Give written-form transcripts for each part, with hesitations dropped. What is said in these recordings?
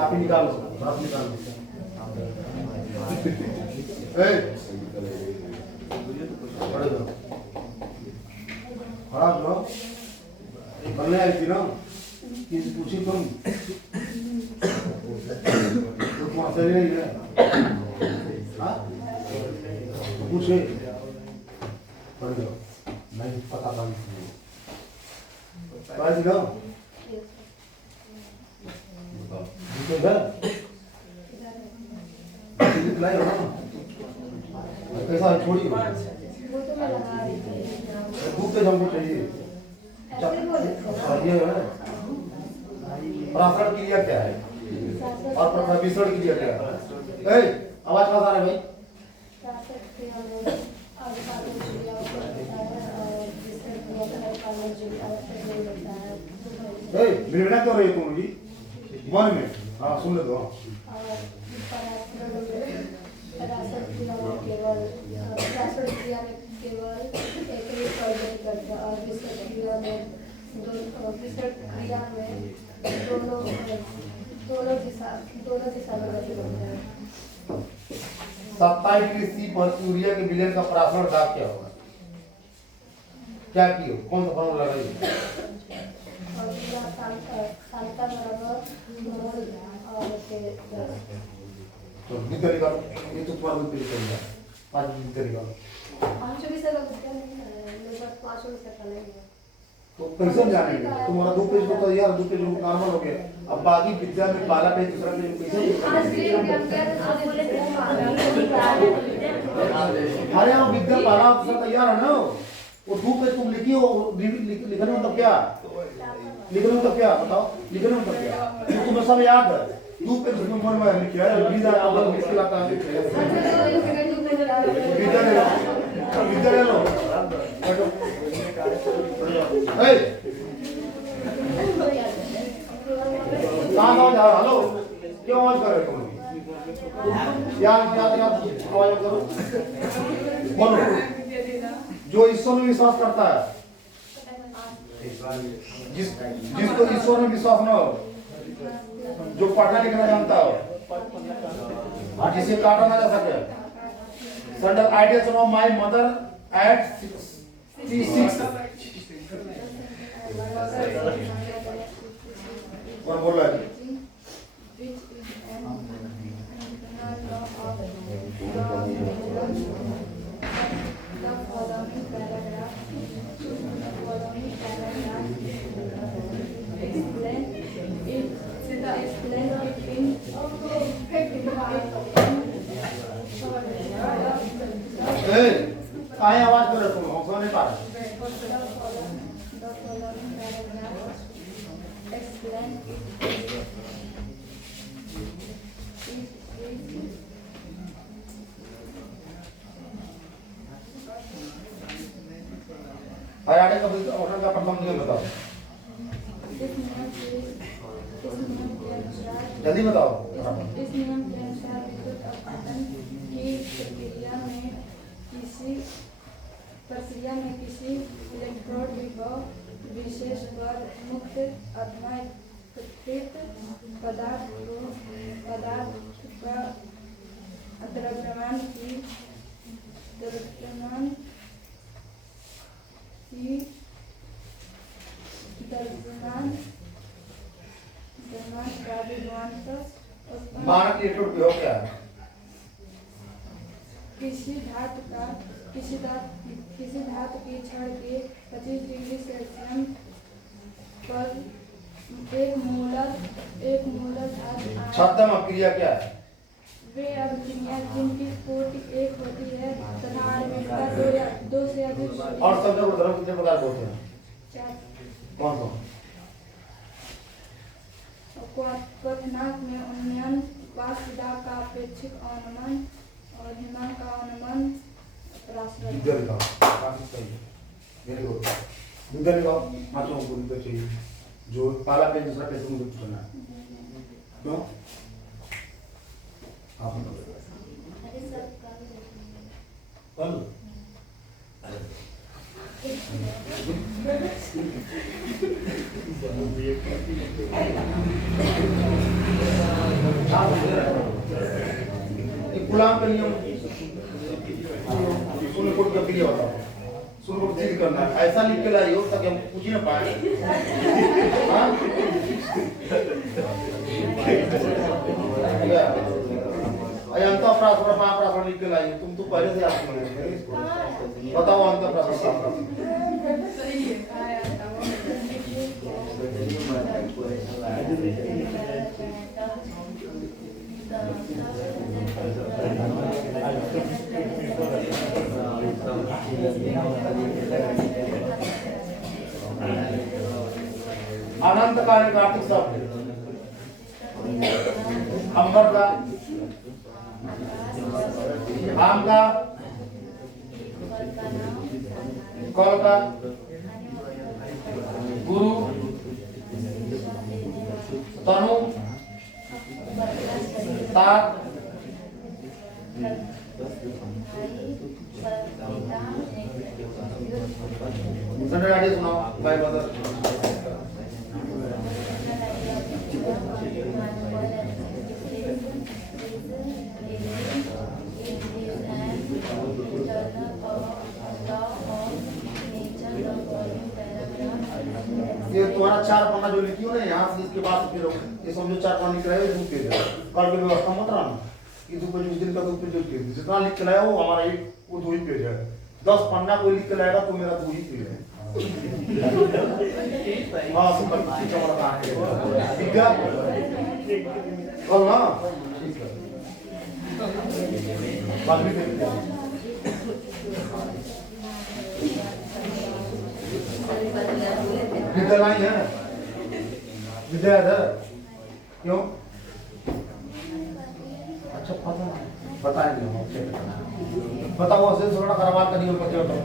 काफी निकालो, रात निकालो। खड़ा हो, बनने आई थी ना, किसी पूछी तुम, तुम्हारा सही नहीं है, हाँ? पूछे, पढ़ लो, नहीं पता नहीं, पढ़ लो, दिखलाई हो ना, कैसा है छोड़ी, धूप पे हमको चाहिए, ये है, प्रासरण क्रिया क्या है, और विसरण क्रिया क्या है, आवाज कहाँ आ रहा है भाई? निर्णय क्यों रही तुम जी? 1 मिनट, हाँ सुन ले दो। केवल एक ही प्रयोजन करता है और विसर्ग क्रिया में दोनों दिशा में गति होता है। 27 डिग्री सी पर यूरिया के विलयन का प्रासरण दाब क्या होगा? क्या कियो? कौन सा फॉर्मूला लगाइए? तो भीतर निकालो, ये तो तुम्हारा भीतर निकालो, 5 भीतर निकालो। 500 विषय का भीतर नहीं है, लगभग 500 विषय का नहीं है। तो कैसे जानेंगे? तुम्हारा 2 पेज तो यार 2 पेज नॉर्मल हो गया, अब बाकी विद्या में 12 पेज दूसरा पेज कैसे? अरे हम विद्या 12 दूसरा तैयार है ना, वो 2 पेज तुम लिखी हो, लिखने में मतलब क्या? लिखने में मतलब क्या? बताओ, लिखने में मतलब क्या? तो तुम्हें सब याद है, 2 पेज तुम मन में लिखा है, विद्या अब मुश्किल आता है, विद्या ले लो, विद्या ले लो, कहाँ जा? हेलो, क्यों आवाज कर रहे हो तुम? याद आवाज करो, बोलो। जो ईश्वर में विश्वास करता है, जिसको ईश्वर में विश्वास न हो, जो पढ़ना लिखना जानता हो, जिसे काटा ना जा सके, Sunday ideas of my mother at 6. कौन बोल रहा है? कहाँ आवाज कर रहे तुम? हौसला नहीं पा रहे। का ऑर्डर का प्रथम नियम बताओ, जल्दी बताओ। इस नियम के अनुसार विद्युत अपघटन की प्रक्रिया में किसी इलेक्ट्रोड विभव विशेष पर मुक्त अथवा एकत्रित पदार्थ का द्रव्यमान की का विभवांतर मानक इलेक्ट्रोड विभव क्या है? किसी धातु की क्षण के 25 डिग्री सेल्सियस पर एक मोलर धातु छात्रा क्रिया क्या है? वे अभिक्रिया जिनकी कोटि 1 होती है तथा आणविकता 2 से अधिक। और शब्दों को धर्म कितने प्रकार होते हैं? 4। कौन कौन? क्वथनांक में उन्नयन, वाष्पदाब, सापेक्षिक अनुमान और हिमांक का अनुमान राष्ट्र विद्या लिखाओ, काफी सही है, वेरी गुड। विद्या लिखाओ, पांचों को विद्या चाहिए, जो पहला पेज दूसरा पेज मुझे पूछना है, क्यों? आप बताओ। कल? एक गुलाम का नियम सुन कोड का पीछे बताओ, सुन कोड चीज करना है, ऐसा लिख के लाइए ताकि हम पूछ ही ना पाए। हाँ? अंत प्रार्थना महाप्रार्थना लिख के लाइए, तुम तो पहले से आप बताओ अंत प्रार्थना। अनंत कालीन कार्तिक शब्द अंबर का, आम का, कल का, गुरु, तनु, ताक, सुनाओ भाई बदर। ये तुम्हारा 4 पन्ना जो लिखी हो ना यहाँ से, इसके बाद फिर ये समझो 4 पन्ना लिख रहे हो, 2 पेज है, कल की व्यवस्था मत रहना कि 2 पेज उस दिन का 2 पेज जितना लिख के लाया हो हमारा एक वो 2 ही पेज है। 10 पन्ना कोई लिख के लाएगा तो मेरा 2 ही पेज है। हाँ सुपर ठीक है, हमारा ठीक है कल ना ठीक है, बाद में देखते हैं। विद्या नहीं है, विद्या है क्यों? अच्छा पता बताएंगे हम, बताओ से थोड़ा कारोबार का नियम बताओ तो।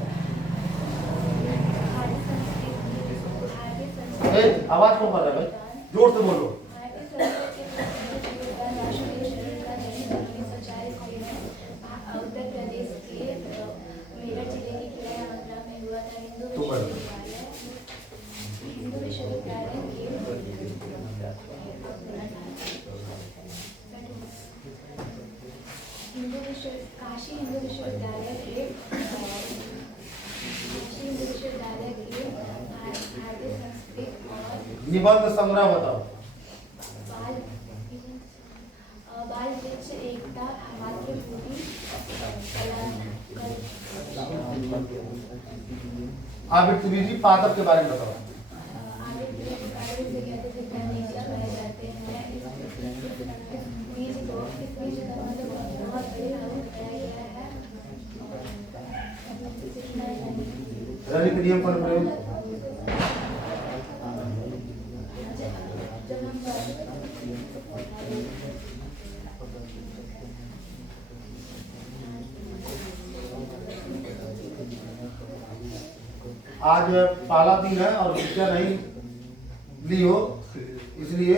आवाज कौन कर रहा है भाई, जोर से बोलो। उत्तर प्रदेश के मेरठ जिले के किला आगरा में हुआ था हिंदू विश्वविद्यालय काशी हिंदू विश्वविद्यालय के भारतीय संस्कृत और निबंध संग्रह बताओ। बाल वृक्ष एकता मातृभूमि आबिद जी पादप के बारे में बताओ। नियम पर प्रयोग आज पहला दिन है और विद्या नहीं ली हो, इसलिए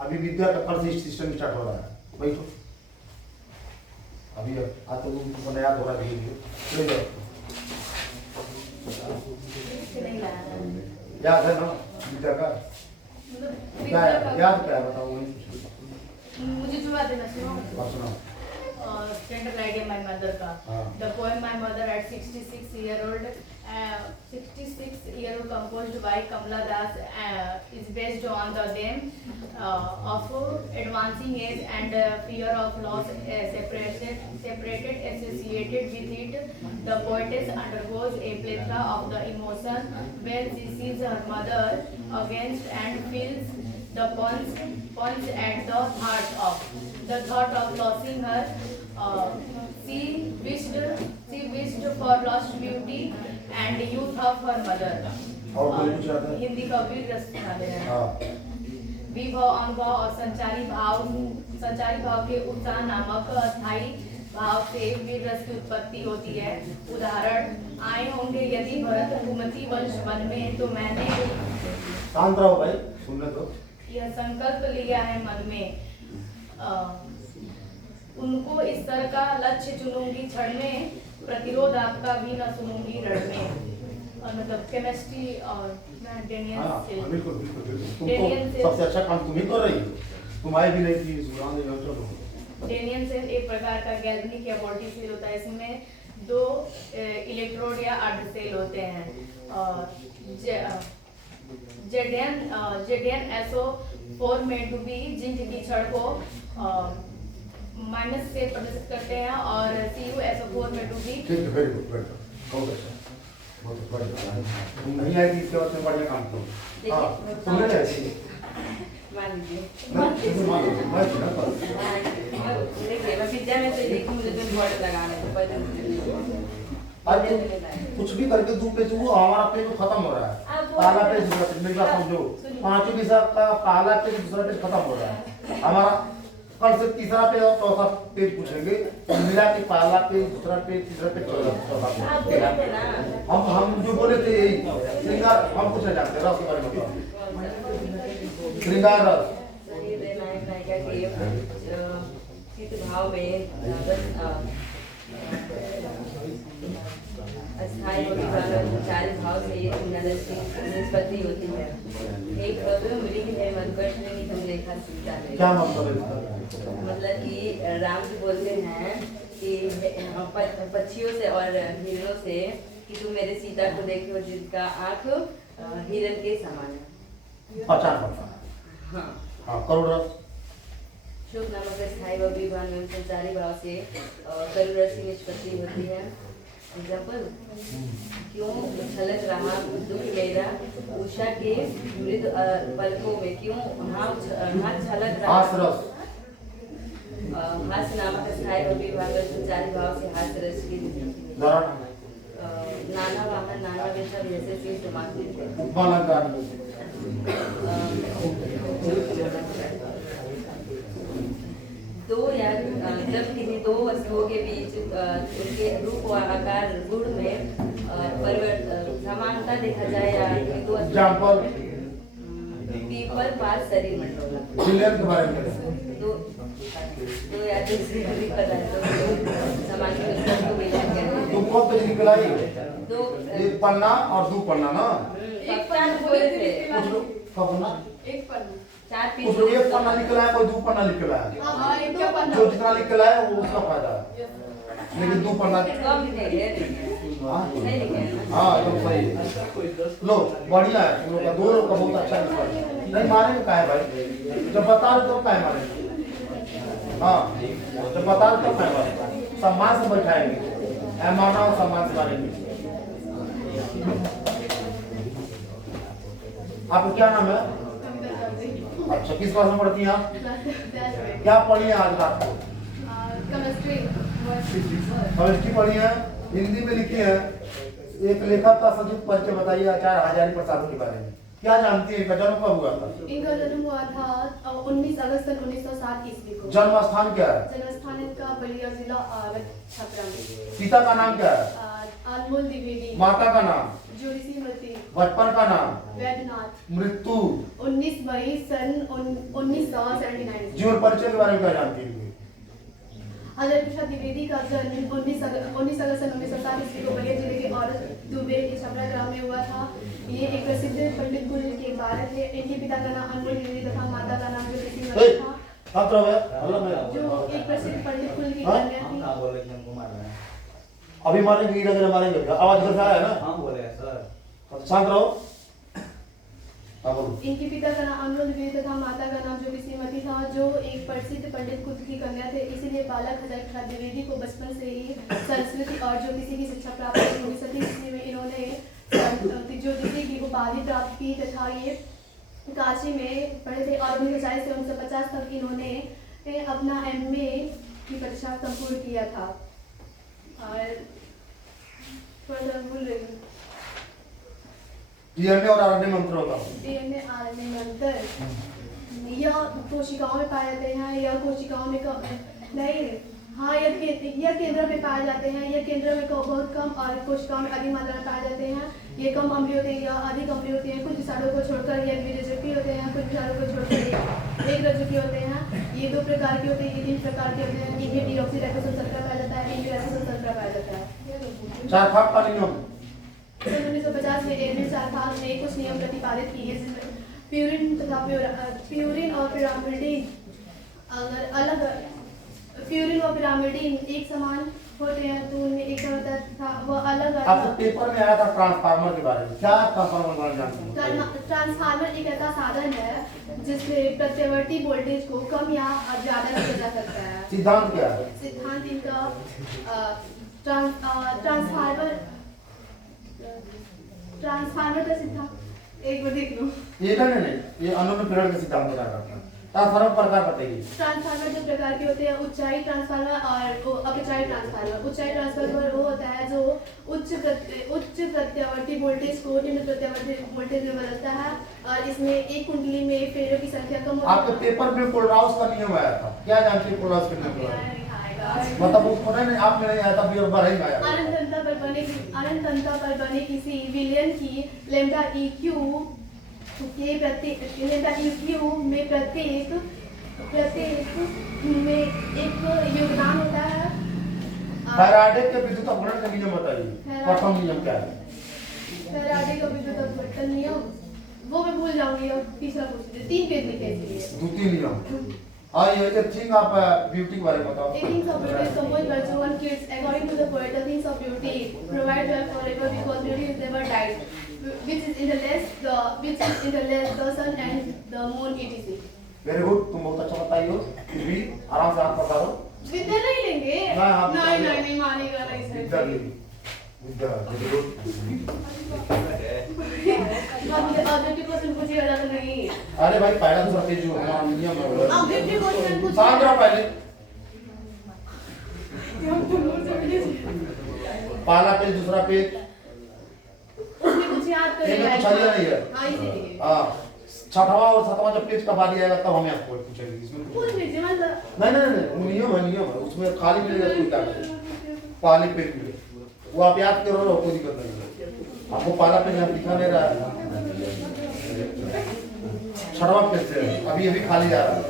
अभी विद्या का कल से सिस्टम स्टार्ट हो रहा है। बैठो अभी आज तो नया हो रहा है, याद है ना विद्या का? क्या है याद, क्या है बताओ। मुझे जो याद है ना सुनो। Standard idea my mother ka. The poem my mother at 66-year-old composed by Kamala Das is based on the theme of advancing age and fear of loss separated associated with it. The poetess undergoes a plethora of the emotion where she sees her mother against and feels the punch at the thought of losing her. She wished for lost beauty and youth of her mother. और कोई पूछ रहा था? हिंदी का भी रस था। विभव, अनुभव और संचारी भाव के उत्साह नामक अस्थायी भाव से वीर रस की उत्पत्ति होती है। उदाहरण आए होंगे यदि भरत कुमति वंश वन में, तो मैंने शांत रहो भाई, सुनने दो। यह संकल्प लिया है मन में, उनको इस स्तर का लक्ष्य चुनूंगी क्षण में, प्रतिरोध आपका भी न सुनूंगी रण में। और मतलब केमिस्ट्री और डेनियल से बिल्कुल तुमको सबसे अच्छा काम तुम ही कर रही हो, तुम आए भी नहीं थी सुरान ने चलो। डेनियल सेल एक प्रकार का गैल्वेनिक या वोल्टी सेल होता है। इसमें 2 इलेक्ट्रोड या अर्ध सेल होते हैं। और ZnSO4 में डूबी जिंक की छड़ को माइनस से प्रदर्शित करते हैं और CuSO4 में डूबी। ठीक है, वेरी गुड, वेरी गुड, बहुत अच्छा, बहुत बढ़िया। तुम नहीं आए थी इसके बाद में बढ़िया काम करो। हाँ, तुमने क्या किया? मान लीजिए मैं देखिए, मैं पिज्जा में से एक मुझे जो वर्ड लगाने तो पहले आज कुछ भी करके 2 पेज वो हमारा पेज खत्म हो रहा है। पहला पेज दूसरा पेज, मेरी बात समझो, 5वीं विषय का पहला पेज दूसरा पेज खत्म हो रहा है हमारा। कल से तीसरा पेज और चौथा पेज पूछेंगे, मिला के पहला पेज दूसरा पेज तीसरा पेज चौथा पेज। हम जो बोले थे यही श्रृंगार, हम कुछ नहीं जानते रस के बारे में बताओ। श्रृंगार रस नायिका के किस भाव में अस्थायी चार भाव से ये निष्पत्ति होती है। एक मृग है मधुकर्ष ने निगम रेखा सीता है। क्या मतलब? मतलब कि राम जी बोलते हैं कि पक्षियों से और हिरणों से कि तुम मेरे सीता को देखो जिसका आँख हिरण के समान है। पहचान पड़ता है। हाँ हाँ, करोड़ रस शुभ नामक स्थायी व विभान में संचारी भाव से करुण रस की निष्पत्ति होती है। एग्जाम्पल, क्यों छलक रहा दुख मेरा उषा के मृद पलकों में, क्यों हाथ छलक रहा। हास्य नामक स्थायी व विभान में संचारी भाव से हास्य रस की निष्पत्ति। नाना वाहन नाना वेशा जैसे से समाप्ति थे। दो या जब किसी 2 वस्तुओं के बीच उनके रूप और आकार गुण में समानता देखा जाए या एग्जांपल पीपल पास शरीर मंडोला चिल्ड्रन के बारे में दो या दूसरी पता है तो समान को मिला क्या तुम कब पेज निकला ही? 2 एक पन्ना और 2 पन्ना ना। एक पन्ना बोले थे, कुछ लोग कब पन्ना? एक पन्ना 4 कुछ पीस लोग एक पन्ना निकला है, कोई 2 पन्ना निकला है। हाँ, एक क्या पन्ना जो जितना निकला है वो उसका फायदा है, लेकिन 2 पन्ना कम नहीं है। हाँ नहीं लिखे हाँ एकदम सही है। लो बढ़िया है, तुम लोग का 2 लोग का बहुत अच्छा निकला है। नहीं मारेंगे का है भाई, जब बता दो का है मारेंगे। हाँ जब बता दो का है मारेंगे, सम्मान से बैठाएंगे, माना और सम्मान से मारेंगे। आपका क्या नाम है? अच्छा, किस क्लास में पढ़ती हैं आप? क्या पढ़ी है आज रात को? केमिस्ट्री पढ़ी है, हिंदी में लिखी है। एक लेखक का संक्षिप्त परिचय बताइए आचार्य हजारी प्रसाद के बारे में। क्या जानती है, इनका जन्म कब हुआ था? इनका जन्म हुआ था 19 अगस्त 1907 ईस्वी को। जन्म स्थान क्या है? जन्म स्थान इनका बलिया जिला छपरा में। पिता का नाम क्या है? अनमोल द्विवेदी। माता का नाम? जोड़ी मती। बचपन का नाम? वैद्यनाथ। मृत्यु? 19 मई सन 1979। जीवन परिचय के बारे में क्या जानती है? हजारी प्रसाद द्विवेदी का जन्म 19 अगस्त 1907 ईस्वी को बलिया जिले के और दुबे के छपरा ग्राम में हुआ था। ये एक प्रसिद्ध पंडित कुल के बालक है। इनके पिता का नाम अनमोल द्विवेदी तथा माता का नाम जोड़ी मती था, जो एक प्रसिद्ध पंडित कुल की कन्या थी। अभी मारेंगे इधर मारेंगे, आवाज इधर से आया है ना? हाँ बोले सर। शांत रहो। इनके पिता का नाम अनमोल द्विवेदी तथा माता का नाम जोड़ी श्रीमती था, जो एक प्रसिद्ध पंडित कुल की कन्या थे। इसीलिए बालक हजारी प्रसाद द्विवेदी को बचपन से ही संस्कृति और ज्योतिषी की शिक्षा प्राप्त हुई। 19 ईस्वी में इन्होंने ज्योतिषी की उपाधि प्राप्त की तथा ये काशी में पढ़े थे और 1940 से 1950 तक इन्होंने अपना MA की परीक्षा संपूर्ण किया था। और भूल रही DNA और RNA मंत्र होता है। DNA RNA मंत्र या कोशिकाओं में पाए जाते हैं या कोशिकाओं में नहीं हाँ या केंद्र में पाए जाते हैं। या केंद्र में बहुत कम और कोशिकाओं में अधिक मात्रा में पाए जाते हैं। ये कम अम्लीय होते हैं या अधिक अम्लीय होते हैं। कुछ विषाणुओं को छोड़कर ये द्विरज्जुकी होते हैं, कुछ विषाणुओं को छोड़कर एक रज्जुकी होते हैं। ये 2 प्रकार के होते हैं, ये 3 प्रकार के होते हैं। इनमें डीऑक्सीराइबोसोम शर्करा पाया जाता है, इंडिराइबोसोम शर्करा पाया जाता है। चार भाग का नियम 1950 में एडविन साल्फास ने कुछ नियम प्रतिपादित किए जिसमें प्यूरिन और पिरामिडीन अगर अलग प्यूरिन और पिरामिडीन एक समान होते हैं तो उनमें एक होता था वो अलग आपको पेपर में आया था ट्रांसफार्मर के बारे में। क्या ट्रांसफार्मर के बारे में जानते हैं? ट्रांसफार्मर एक ऐसा साधन है जिसमें प्रत्यावर्ती वोल्टेज को कम या ज्यादा किया जा सकता है। सिद्धांत क्या है? सिद्धांत इनका ट्रांसफार्मर का सिद्धांत एक बार देख लो। ये नहीं ये अनुरूप पीरियड के सिद्धांत बता रहा था। ट्रांसफार्मर प्रकार बताइए। ट्रांसफार्मर 2 प्रकार के होते हैं, ऊंचाई ट्रांसफार्मर और अपचाई ट्रांसफार्मर। ऊंचाई ट्रांसफार्मर वो होता है जो उच्च प्रत्यावर्ती वोल्टेज को निम्न प्रत्यावर्ती वोल्टेज में बदलता है और इसमें एक कुंडली में फेरों की संख्या कम होती है। आपके पेपर में कोलराउस का नियम आया था, क्या जानते हैं कोलराउस के नियम के बारे में? मतलब उसको नहीं आप में नहीं आया था, बियर बार ही आया। अनंत तंत्र पर बने किसी विलयन की लैम्डा EQ में प्रत्येक में एक योगदान होता है। फैराडे के विद्युत अपघटन का नियम बताइए। प्रथम नियम क्या है? फैराडे का विद्युत अपघटन नियम वो मैं भूल जाऊंगी, अब तीसरा पूछ लीजिए। 3 पेज लिखे इसलिए। द्वितीय नियम ये थिंग आप ब्यूटी के बारे में बताओ। Things of beauty is composed by one kids. According to the poet, the things of beauty provide joy forever because beauty is never died, which is in the less the sun and the moon etc. Very good, तुम बहुत अच्छा बताई हो। फिर भी आराम से हाथ पकड़ा दो। विद्या नहीं लेंगे? नहीं मानेगा नहीं सर। विद्या वेरी गुड। अब 50% पूछिएगा ज्यादा नहीं। अरे भाई पहला दूसरा पेज जो हमारा नियम है। अब 50% पूछ। शांत रहो पहले। पहला पेज दूसरा पेज उसमें कुछ याद करेगा। ये कुछ आइडिया नहीं है। हाँ इसीलिए। हाँ, छठवां और सातवां जब पेज का बारी आएगा तब हम आपको पूछेंगे इसमें। पूछ लीजिए मतलब। नहीं नियम है उसमें खाली मिलेगा तो क्या करें? पहले पेज में वो आप याद करो कोई दिक्कत नहीं है। आपको पहला पेज यहाँ लिखा नहीं रहा है, छठवां पेज से अभी खाली जा रहा है।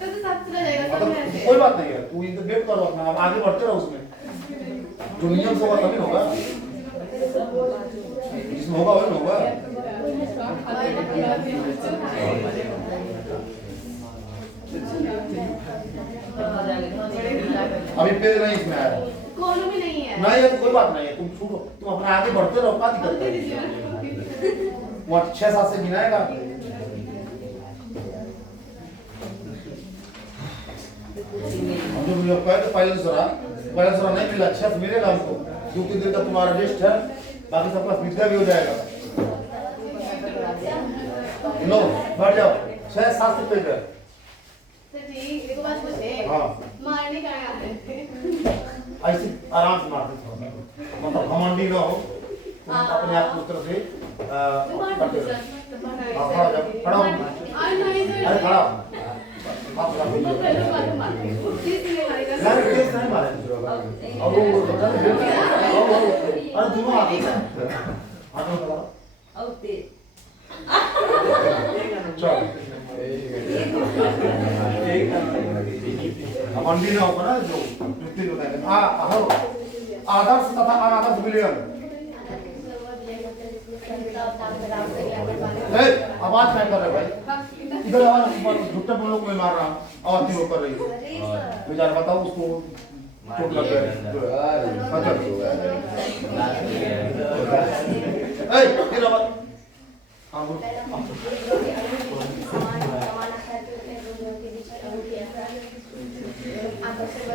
तो साथ चला जाएगा सब में ऐसे। कोई बात नहीं है, तू इधर वेट करो अपना, आप आगे बढ़ते रहो उसमें। जो नियम से होगा तभी होगा, जिसमें होगा वही होगा। अभी पेज नहीं इसमें आया, कॉलम भी नहीं है। नहीं है तो कोई बात नहीं है, तुम छोड़ो, तुम अपने आगे बढ़ते रहो, क्या दिक्कत है? वो 6-7 से गिनाएगा। हम जो पहले दूसरा नहीं मिला, 6 मिलेगा हमको। 2-3 दिन का तुम्हारा रेस्ट है, बाकी सबका विद्या भी हो जाएगा। लो बढ़ जाओ, 6-7 से पेज है। एक बात पूछे। हाँ। मारने का है। ऐसे आराम से मारते थे, मतलब घमंडी न हो, तुम अपने आप को उस तरह से करते रहो। खड़ा हो जाओ, खड़ा हो। अरे खड़ा हो। आप खड़ा हो। यार केस नहीं मारे अब वो अरे दोनों हाथ लगाओ। चलो घमंडी न हो ना, जो वृत्ति होता है। आदर्श तथा अनादर्श विलयन। आवाज नहीं कर रहे भाई, इधर आवाज झुट्टा बोलो को मैं मार रहा हूँ, आवाज क्यों कर रही है? बेचारा बताओ उसको चोट लग गया। फिर आवाज हाँ बोल।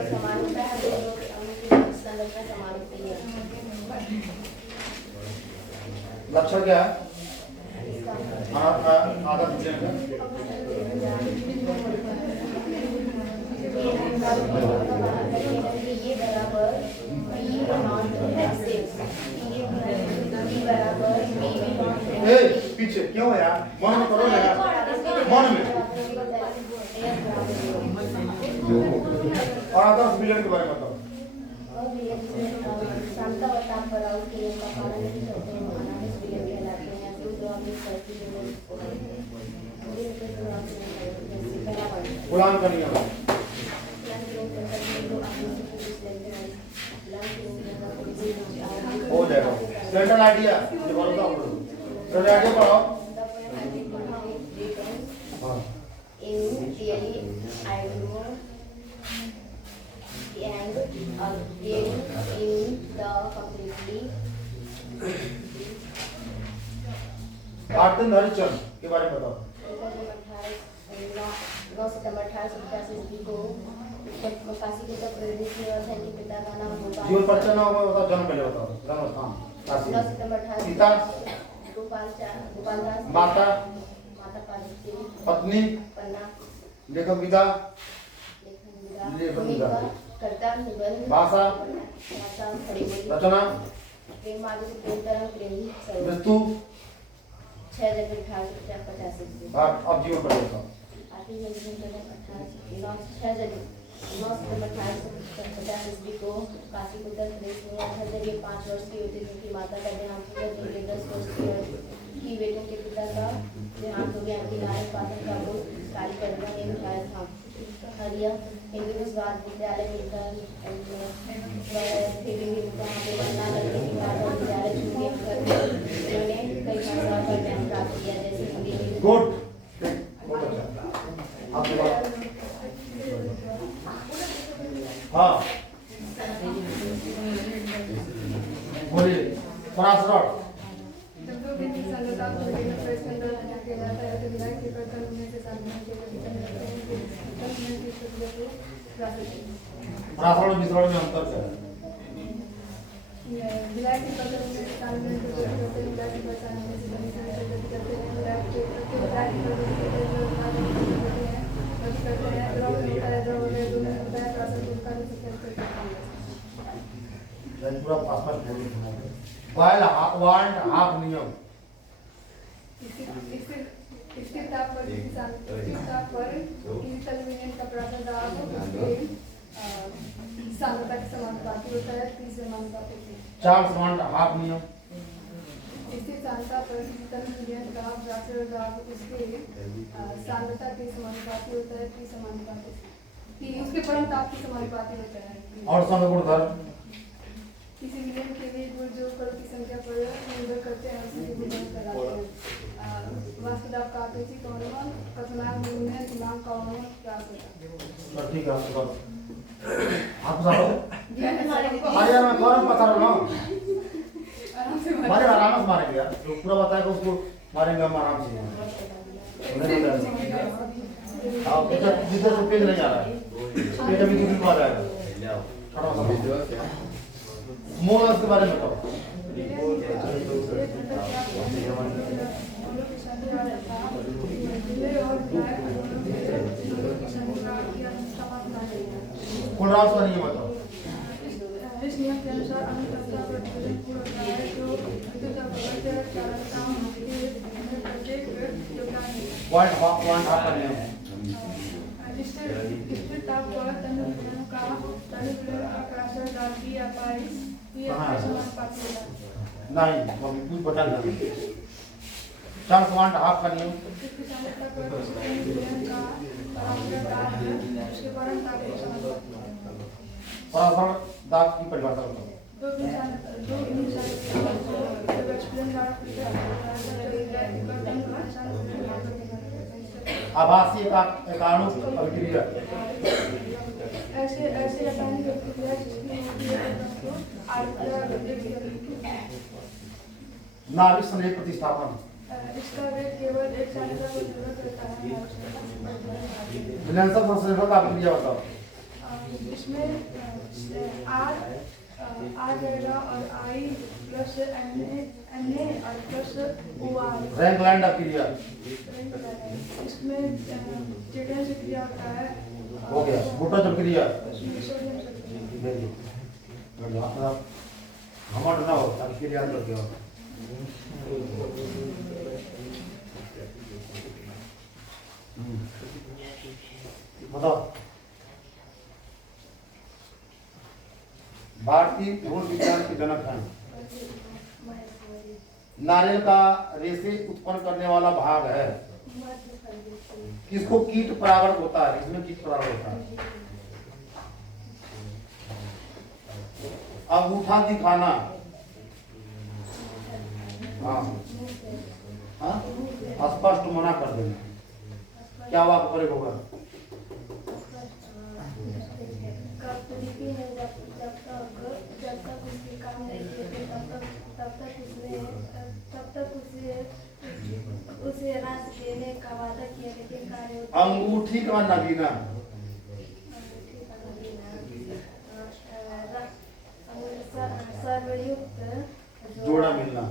समान होता है, दोनों के अणु की संरचना समान होती है। लक्षण क्या है? आदर्श विलयन का ये बराबर B नॉट X6, ये बराबर B नॉट। पीछे क्यों है यार? मन में करो ना यार, मन में और आदर्श विलेन के बारे में बताओ। और विलेन शांता और ताप पर आउट के का पालन नहीं करते हैं, अनामिस विलेन कहलाते हैं। तो जो हम इस तरह की गुलाम का नियम हो जाएगा। सेंट्रल आइडिया ये बोलो तो सेंट्रल आइडिया पढ़ो। हाँ in really I know and again in the completely आर्तन Harichand के बारे में बताओ। 9 सितंबर 1885 को काशी के तक प्रेरित हुआ था। इनके पिता का नाम जीवन परिचय ना होगा बताओ, जन्म पहले बताओ, जन्म स्थान काशी। 9 सितंबर 1885 पिता गोपाल दास, माता माता पार्वती, पत्नी पन्ना, लेखक विदा लेखन विदा, कर्ता निबंध, भाषा भाषा खड़ी बोली, रचना प्रेम माधुर्य प्रेम तरंग प्रेम सरोवर। मृत्यु 6 जनवरी 1885 और अब जीवन परिचय बताओ। 6 जनवरी 1885 को काशी को उत्तर प्रदेश में था। जब ये 5 वर्ष की होती थी उनकी माता का देहांत हुआ। जब ये 10 वर्ष की बेटों के पिता का देहांत हो गया। उनकी नारायण पाठक का वो कार्यक्रम ने उठाया था। हरिया हिंदू विश्वास विद्यालय मिलता है फिर भी वहाँ पे बनना लगने के बाद विद्यालय छूटे। उन्होंने कई भाषाओं का ज्ञान प्राप्त किया, जैसे हिंदी में गुड बहुत अच्छा। आपके बाद हाँ बोलिए पराशर पराशर और मिश्रण में अंतर क्या है? विलायती पत्र में शामिल हैं, जो विलायती पहचान में से बनी सारी चीजें करते हैं। विलायती पत्र में करते हैं, द्रव होता है, द्रव वगैरह दोनों होता है, राशन का भी करते हैं। पूरा आसपास बोल वाइल वांट हाफ नियम इसके ताप पर किसी तल विलेन का प्राचर दाब सांद्रता के समानुपाती होता है, 30 समानुपाती होती है। चार्ल्स वांट हाफ नियम स्थिर सांद्रता पर किसी तल विलेन का प्राचर दाब उसके सांद्रता के समानुपाती होता है, 30 समानुपाती कि उसके परम ताप के समानुपाती होता है। और समगुण धर्म किसी विलेन के लिए गुण जो कणों की संख्या पर निर्भर करते हैं उसी के विलेन कराते हैं। वास्तुदाब का आपेक्षिक अनुमान कथनांक में दिमाग का अनुमान प्राप्त होता है। ठीक है आपके पास आप सारो मारिया में गौरव बता रहा हूं मारे आराम से मारेंगे यार, जो पूरा बताएगा उसको मारेंगे हम आराम से। आप जिधर से पेज नहीं आ रहा है पेज अभी दूसरी बार आएगा छोटा सा मोलस के बारे में बताओ। कुलराज का नियम बताओ। इस नियम के अनुसार अनुकंपा पर पूर्ण होता है जो विद्युत अपवर्तक चालकताओं के प्रत्येक योगदान है। पॉइंट हाफ का नियम स्थिर ताप पर तनु विलेन का प्राचर दाब की अपाई ये समानुपाती होता है। नहीं मम्मी कुछ बता दो। चार्ल्स वांट हाफ का नियम इसकी सांद्रता पर विलेन का प्राचर दाब है, उसके परम ताप के समानुपाती होता है। पराशर दाब की परिभाषा बताओ। आभासी एकाणु अभिक्रिया ऐसे रासायनिक अभिक्रिया जिसकी होती है तो नाभिक स्नेह प्रतिस्थापन इसका वेग केवल एक सांद्रता पर निर्भर करता है। विलेंसर संश्लेषण का अभिक्रिया बताओ। इसमें आर जाएगा और आई प्लस एन ए और प्लस ओ आर रैंकलैंड अभिक्रिया इसमें चेतन से क्रिया होता है। हो गया। बूटा अभिक्रिया उसमें सोडियम से घमंड ना हो अभिक्रिया कर दिया। बताओ भारतीय भूगोल विज्ञान के जनक हैं। नारियल का रेशे उत्पन्न करने वाला भाग है। किसको कीट परागण होता है? इसमें कीट परागण होता है। अंगूठा दिखाना, हाँ हाँ, स्पष्ट मना कर देना। क्या वाक्य प्रयोग होगा? जब तक उसके काम नहीं किए तब तक उसे राशि देने का वादा किया, लेकिन कार्य अंगूठी का नगीना, सर्वयुक्त जोड़ा मिलना।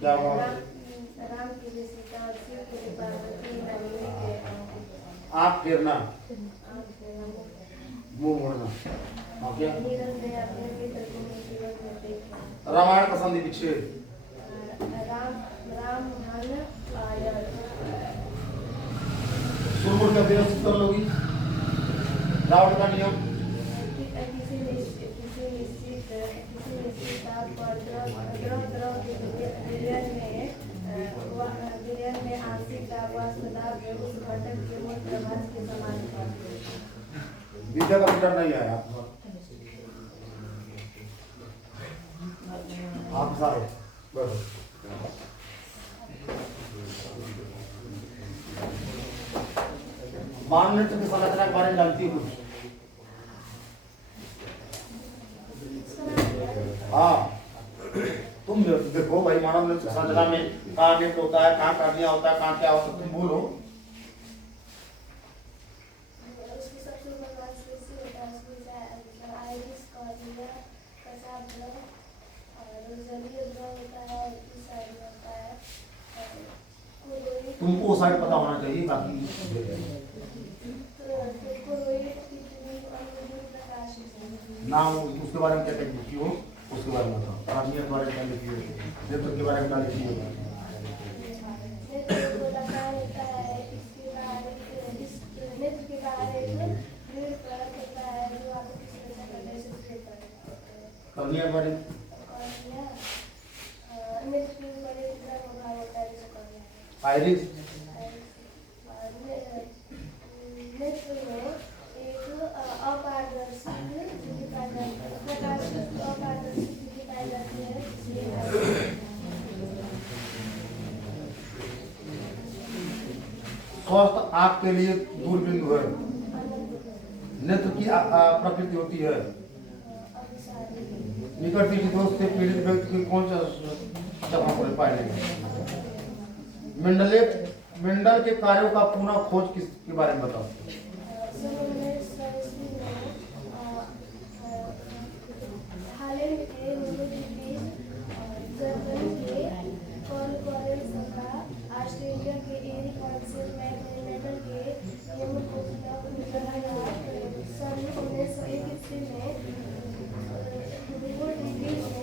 क्या हुआ? राम के लिए सीता और शिव के लिए पार्वती, नवमी के आँख फेरना, मुंह मोड़ना। हाँ, क्या? नीरज ने अपने मित्र को मुसीबत में देखा। रामायण का संधि विच्छेद, राम धन आयल। सुरपुर का दिवस कर लोगी। रावण का नियम, किसी निश्चित ताप पर द्रव के विलयन में आंशिक दाब वास्तव दाब उस घटक के मूल प्रभाव के समान था। विद्या का मीटर नहीं आया। आप सारे बस मानव की संरचना के बारे में जानती है कुछ? हाँ, तुम देखो भाई, मानव संरचना में कहाँ नेत्र होता है, कहाँ कार्डिया होता है, कहाँ क्या होता है, तुम बोलो। उसकी सबसे ऊपर मांसपेशी होता है, उसमें आइरिस, कॉर्निया, कसाब द्रव और जलीय द्रव होता है, इस साइड में होता है तुमको वो साइड पता होना चाहिए, बाकी नाम उसके बारे में क्या लिखी हो, उसके बारे में बताओ। कार्डिया के बारे में क्या लिखी हो, नेत्र के बारे में क्या लिखी हो? कर्निया के बारे में आइरिस, स्वस्थ आंख के लिए दूरबीन है। नेत्र की प्रकृति होती है। निकट दृष्टि दोष से पीड़ित व्यक्ति की कौन सा जगह पर पाएंगे? मेंडल के कार्यों का पुनः खोज किसके बारे में बताओ। ऑस्ट्रेलिया के एरिक काउंसिल में मेंडल के नियमों को सन 1921 में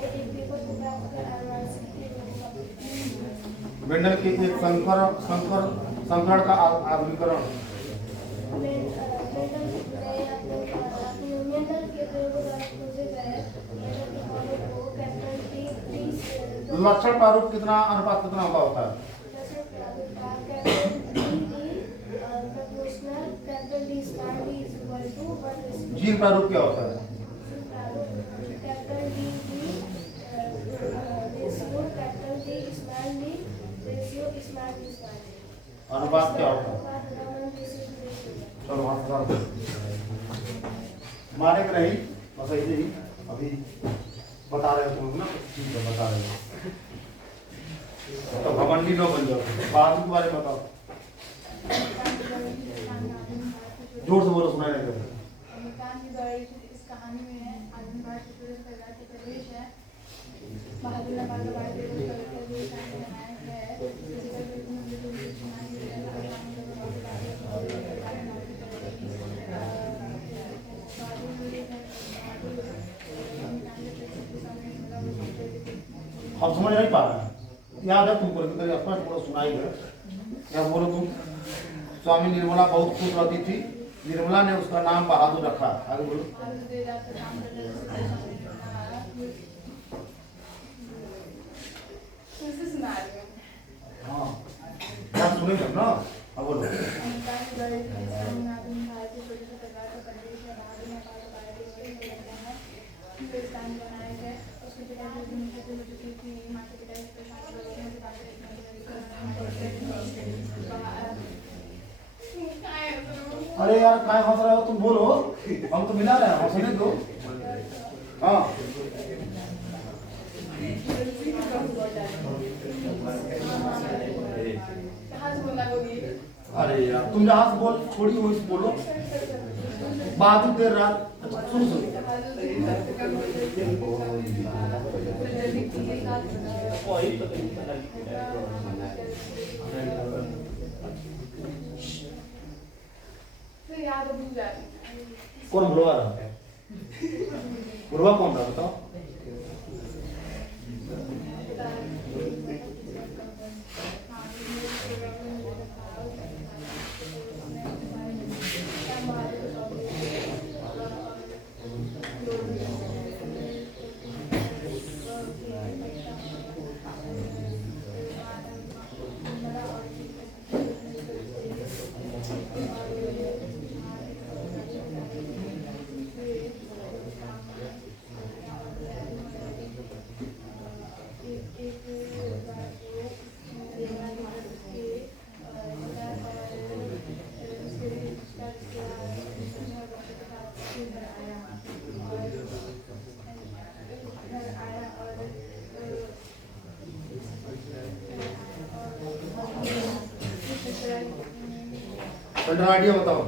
एक पेपर को प्राप्त कर मेंडल के एक संकरण का आधुनिकरण। मेंडल के प्रयोगों द्वारा खोजे गए लक्षण प्रारूप कितना अनुपात कितना होता है? जीन प्रारूप क्या होता है? अनुपात क्या होता है? चलो वहां मारे के नहीं, बस ऐसे ही अभी बता रहे हो तुम ना, ठीक है बता रहे हो। तो घमंडी न बन जाओ। बाद के बारे में बताओ, जोर से बोलो, सुनाई नहीं देता। इस कहानी में आधुनिक भारत के प्रदेश है। बहादुर नेपाल का भारत देश हम समझ नहीं पा रहे हैं, याद है तुमको? स्पष्ट बोलो, सुनाई है क्या? बोलो तुम। स्वामी निर्मला बहुत खुश रहती थी, निर्मला ने उसका नाम बहादुर रखा। आगे बोलो। कैसे सुना रहे हो? हाँ क्या सुने तब ना, अब बोलो। भारतीय छोटे से परिवार का परिवेश है। भारत में पाल भारत के लगता है जो स्थान बनाए थे उसके पिता जो दिन कहते हो चुकी थी माता पिता इस प्रशांत लोगों के बारे अरे यार काय हंस रहे हो तुम, बोलो, हम तो मिला रहे हैं, हंसने दो। हाँ कहाँ से बोलना होगी? अरे यार तुम जहाँ से बोल छोड़ी वहीं से बोलो। बात देर रात, अच्छा सुनो सुनो। फिर याद भूल जाती कौन बुलवा रहा है? बुलवा कौन रहा बताओ? चल आइडिया बताओ।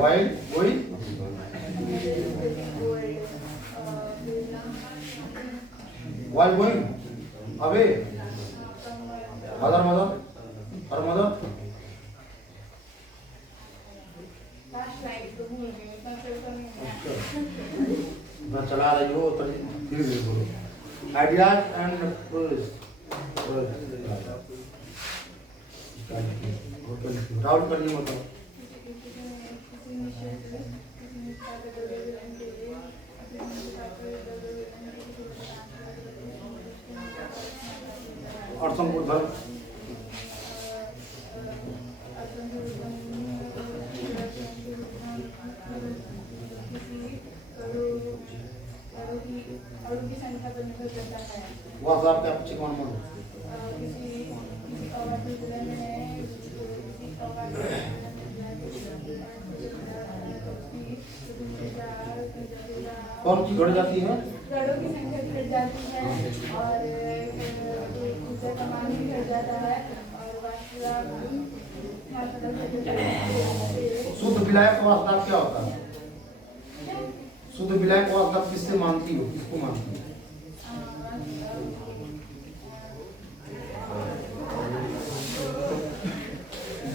While going while going away, her mother मैं चला रही हो तो धीरे धीरे बोलो। आइडियाज एंड राउंड करनी मतलब और संपूर्ण धर्म की संख्या पर निर्भर करता है। वह आपके अच्छे कौन कौन कौन की घट जाती है? घरों की संख्या भी घट जाती है और ऊर्जा का मान भी घट जाता है और शुद्ध विलायक वास्तव क्या होता है? शुद्ध विलायक वास्तव किससे मानती हो, किसको मानती हो?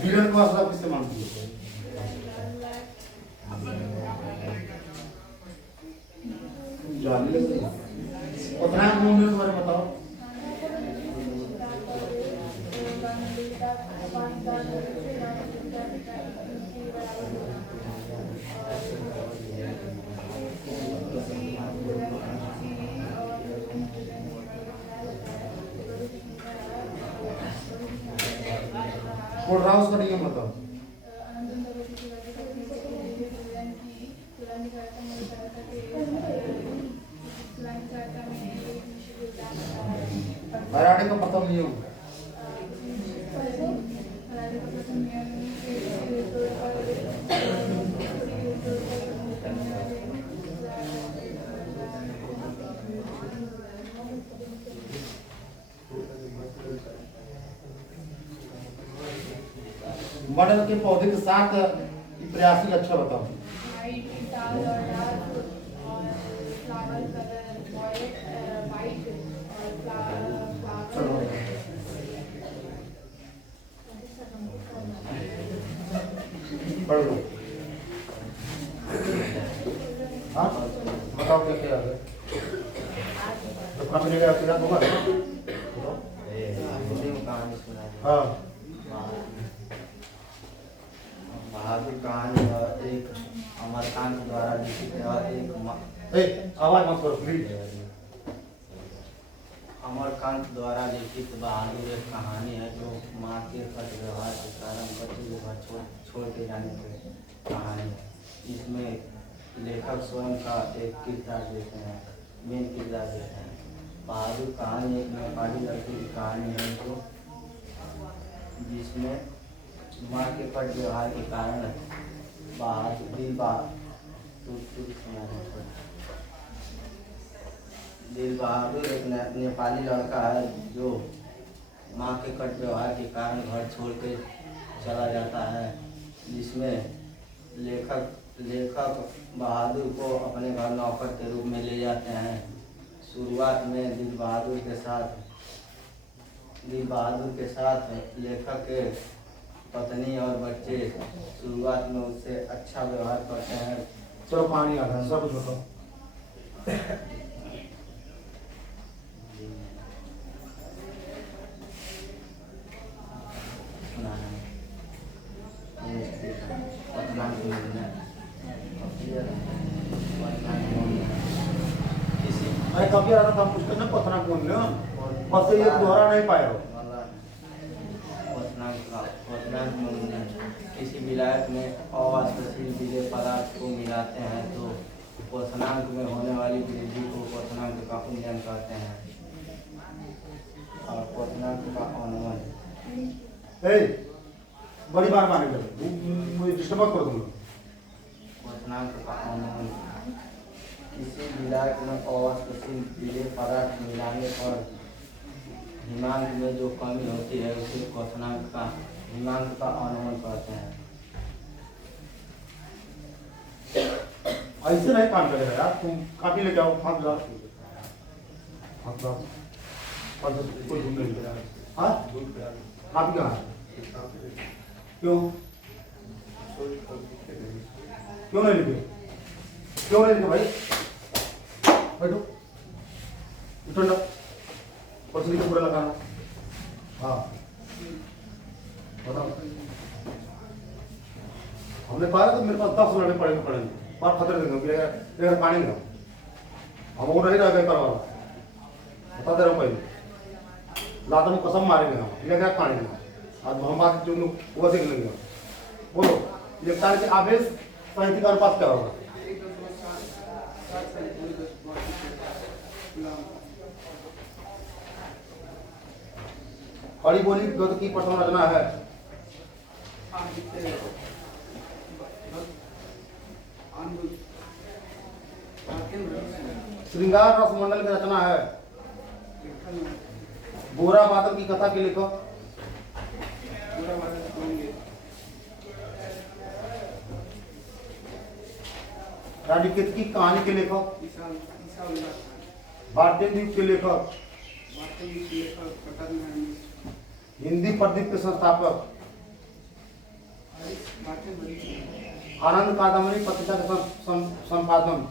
विलयन को वास्तव किससे मानती हो? उतना घूमने के बारे में बताओ। पढ़ रहा हूँ उसका नियम बताओ। मराठी का प्रथम नियम मटर के पौधे के साथ प्रयासी लक्षण बताओ। वाइट दाल और डार्क और फ्लावर कलर वाइट और फ्लावर पढ़ लो। हाँ बताओ क्या क्या है। तो कहाँ मिलेगा आपके होगा? कहानी सुना हाँ बहादुर कहानी एक अमरकांत द्वारा लिखित एक आवाज मत करो प्लीज। अमरकांत द्वारा लिखित बहादुर एक कहानी है जो माँ के कट व्यवहार के कारण बच्चे को घर छोड़ के जाने की कहानी है। इसमें लेखक स्वयं का एक किरदार देते हैं, मेन किरदार देते हैं। बहादुर कहानी एक नेपाली लड़की की कहानी है जो जिसमें माँ के कट व्यवहार के कारण दिल बहादुर एक नेपाली लड़का है जो माँ के कट व्यवहार के कारण घर छोड़ के चला जाता है, जिसमें लेखक बहादुर को अपने घर नौकर के रूप में ले जाते हैं। शुरुआत में दिल बहादुर के साथ लेखक के पत्नी और बच्चे शुरुआत में उससे अच्छा व्यवहार करते हैं। चलो पानी आता है सब कुछ बताओ। अरे कभी आ रहा था मुझको ना पतना कौन ले बस ये दोहरा नहीं पाए हो। किसी विलायक में अवास्तशील विजय पदार्थ को मिलाते हैं तो क्वथनांक में होने वाली वृद्धि को क्वथनांक का उन्नयन कहते हैं और क्वथनांक का अनुमान। बड़ी बार माने मुझे डिस्टर्ब कर दूंगा। क्वथनांक का अनुमान किसी विलायक में अवास्तशील विजय पदार्थ मिलाने पर हिमांक में जो कमी होती है उसे क्वथनांक का हिमांक का अनुमान कहते हैं। ऐसे नहीं काम करेगा यार, तुम काफी लेके आओ। हाथ ला कोई ढूंढ नहीं गया। हाँ काफी कहाँ है? क्यों क्यों नहीं लिखे? क्यों नहीं लिखे भाई? बैठो उठो पसली को पूरा लगाना। हाँ बताओ। हमने कहा तो मेरे पास 10 लड़े पड़ेंगे और खतरे देंगे पानी में हम वो नहीं रह गए करवा बता दे रहा हूँ। पहले लाता में कसम मारेंगे हम लेकर पानी में आज हम बात जो वो सीख लेंगे। बोलो इलेक्ट्रॉनिक के आवेश साइंस का अनुपात क्या होगा? बड़ी बोली गत की प्रथम रचना है। श्रृंगार रस मंडल की रचना है। बोरा बादल की कथा के लेखक रानीकेत की कहानी के लेखक भारतीय द्वीप के लेखक हिंदी प्रदीप के संस्थापक आनंद कादम्बरी पत्रिका का संपादन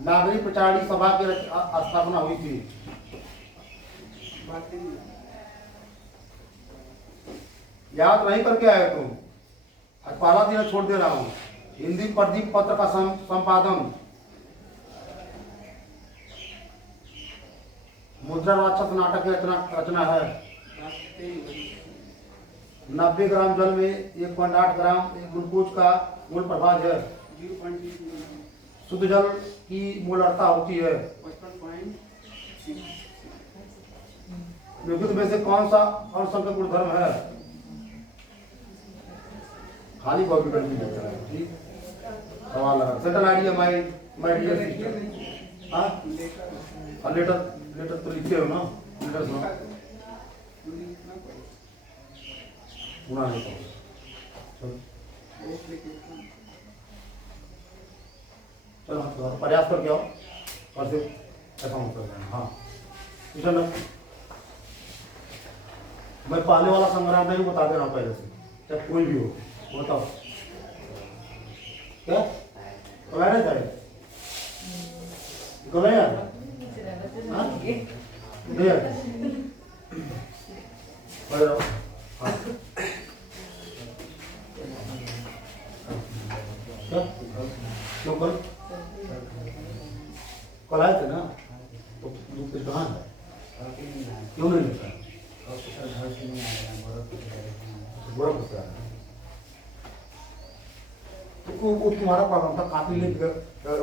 नागरिक प्रचारणी सभा की स्थापना हुई थी। याद नहीं करके आए तुम? आज पहला दिन छोड़ दे रहा हूँ। हिंदी प्रदीप पत्र का संपादन मुद्रावाचक नाटक की रचना है। 90 ग्राम जल में 1.8 ग्राम ग्लूकोज का मूल प्रभाव है। शुद्ध जल की मोलरता होती है। निम्नलिखित में से कौन सा अनुसंख्यक गुणधर्म है? खाली कॉपी कर दीजिए। ठीक, सवाल लगा। Central idea my dear sister. हाँ, और लेटर तो लिखे हो ना, लेटर सुनो। सुना नहीं तो चलो प्रयास करके आओ और फिर ऐसा मत करना। हाँ, मैं पहले वाला संग्राम नहीं बता दे रहा हूँ पहले से, चाहे कोई भी हो। बताओ क्या कब आ रहे थे? कब आया? नहीं आया। हाँ क्या क्यों कल आए थे ना, तो दूसरे कहाँ है? क्यों नहीं लिखा? बुरा गुस्सा है। तो वो तुम्हारा प्रॉब्लम था, काफी लेकर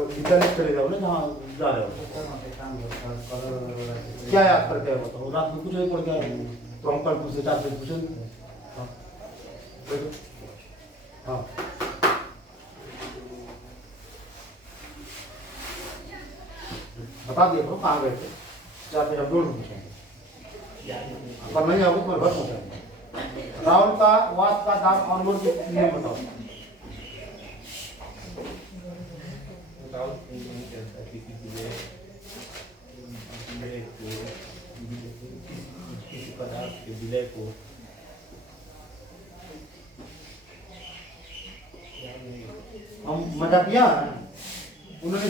विद्यालय चले जाओ ना जहाँ जा रहे हो। क्या याद करके आए बताओ? रात में कुछ नहीं पढ़ के आए तो हम कल तुझसे 4 बजे पूछेंगे। हाँ बता दिए तो कहाँ गए थे? 4 बजे अब जोड़ पूछेंगे। अगर नहीं आओगे तो मैं घर पहुँचाएंगे। राहुल का वास का दाम और लोड के नियम बताओ। किसी पदार्थ के विलय को हम मजाक किया उन्होंने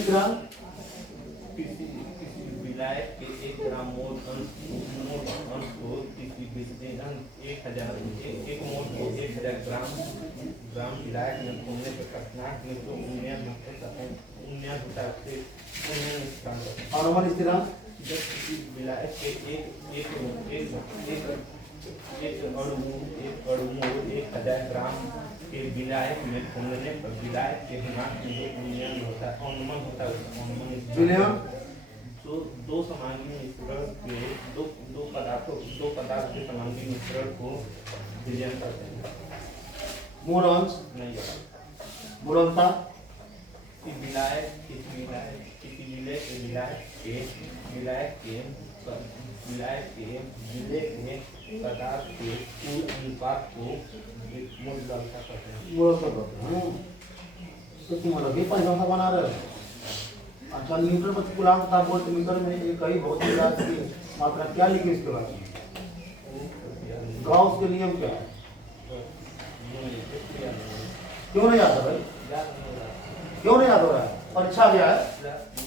किसी विलायक के 1 ग्राम मोल अंश को किसी विस्तीर्ण 1 मोल को 1000 ग्राम विलायक में घूमने के कठिनाई में तो उन्नयन होता है। अनुमान स्थिरांक जब किसी विलायक के एक अणु 1000 ग्राम के विलायक में घूमने पर विलायक के हिमांक में जो उन्नयन होता है, अनुमान होता है। जो दो समांगी मिश्रण के दो पदार्थ के समांगी मिश्रण को विलयन करते हैं। मूल अंश नहीं मूल अंशता किसी विलायक के विलय में पदार्थ के कुल अनुपात को मूल अंशता कहते हैं। मूल अंशता कहते हैं। तो तुम अलग ही परिभाषा बना रहे हो। अच्छा, न्यूटन पर कुलांक था वोल्ट मीटर में एक ही भौतिक पदार्थ की मात्रा क्या लिखी इसके बारे में? गाउस के नियम क्या है? क्यों नहीं याद है भाई? क्यों नहीं याद हो रहा है? परीक्षा गया है,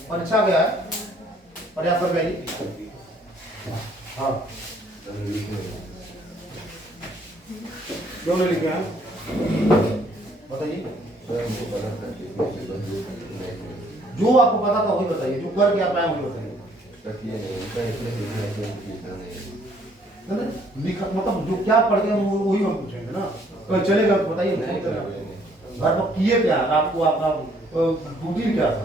परीक्षा गया है, प्रयास कर गई। हाँ क्यों नहीं लिखे हैं बताइए। जो आपको पता था वही बताइए, जो कर क्या पाए वही बताइए। लिखा मतलब जो क्या पढ़ गए वही हम पूछेंगे ना। तो चलेगा तो बताइए घर पर किए क्या, आपको आपका ड्यूटी क्या था,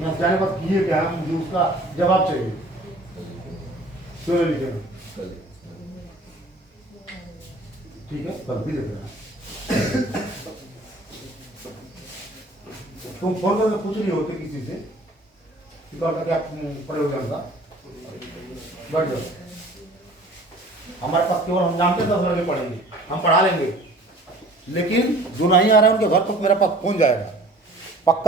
यहाँ जाने के बाद किए क्या, मुझे उसका जवाब चाहिए। क्यों नहीं लिखे? ठीक है, कल भी देख लेना। तुम फोन करके पूछ रही होते किसी से क्या प्रयोजन था, बढ़ जाओ। हमारे पास केवल हम जानते 10 लड़के पढ़ेंगे, हम पढ़ा लेंगे, लेकिन जो नहीं आ रहा है उनके घर पर मेरे पास फोन जाएगा पक्का।